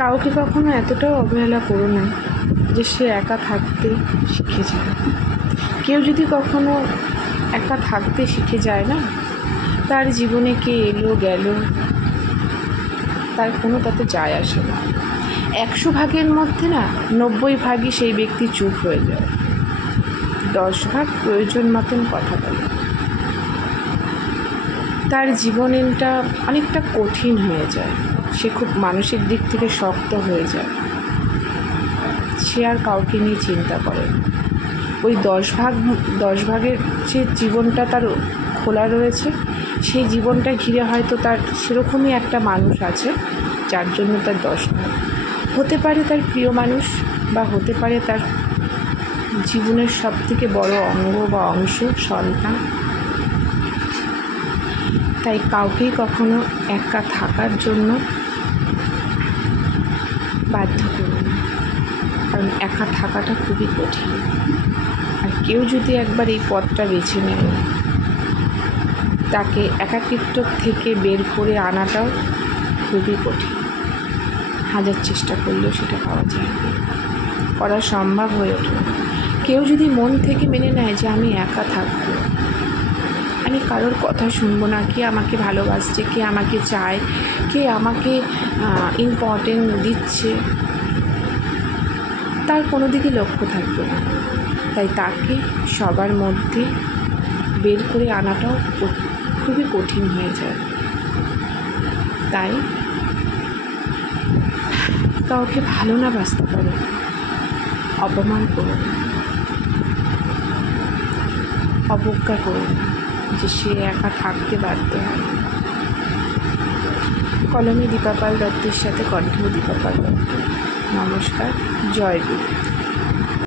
কাউকে কখনো এতটাও অবহেলা করো না যে সে একা থাকতে শিখে যায়। কেউ যদি কখনো একা থাকতে শিখে যায় না, তার জীবনে কে এলো গেল তার কোনো তাতে যায় আসে না। 100 ভাগের মধ্যে না 90 ভাগই সেই ব্যক্তি চুপ হয়ে যায়, 10 ভাগ প্রয়োজন মতন কথা বলে। তার জীবনটা অনেকটা কঠিন হয়ে যায়, সে খুব মানসিক দিক থেকে শক্ত হয়ে যায়, সে আর কাউকে নিয়ে চিন্তা করে না। ওই 10 ভাগের যে জীবনটা তার খোলা রয়েছে, সেই জীবনটা ঘিরে হয়তো তার সেরকমই একটা মানুষ আছে যার জন্য তার 10 ভাগ হতে পারে, তার প্রিয় মানুষ, বা হতে পারে তার জীবনের সবথেকে বড় অঙ্গ বা অংশ, সন্তান। তাই কাউকেই কখনো একা থাকার জন্য বাধ্য করো না, কারণ একা থাকাটা খুবই কঠিন। আর কেউ যদি একবার এই পথটা বেছে নেয়, তাকে একাকিত্ব থেকে বের করে আনাটাও খুবই কঠিন। হাজার চেষ্টা করলেও সেটা পাওয়া যায় না, করা সম্ভব হয়ে ওঠে না। কেউ যদি মন থেকে মেনে নেয় যে আমি একা থাকবো, আমি কারোর কথা শুনবো না, কে আমাকে ভালোবাসছে, কে আমাকে চায়, কে আমাকে ইম্পর্টেন্ট দিচ্ছে, তার কোনো দিকে লক্ষ্য থাকবে না। তাই তাকে সবার মধ্যে বের করে আনাটাও খুবই কঠিন হয়ে যায়। তাই কাউকে ভালো না বাসতে পারো, অপমান করো না, অবজ্ঞা করো না যে সে একা থাকতে বাধ্য হয়। কলমে দীপা পাল দত্তের সাথে কণ্ঠ দীপা পাল দত্ত। নমস্কার, জয় গুরু।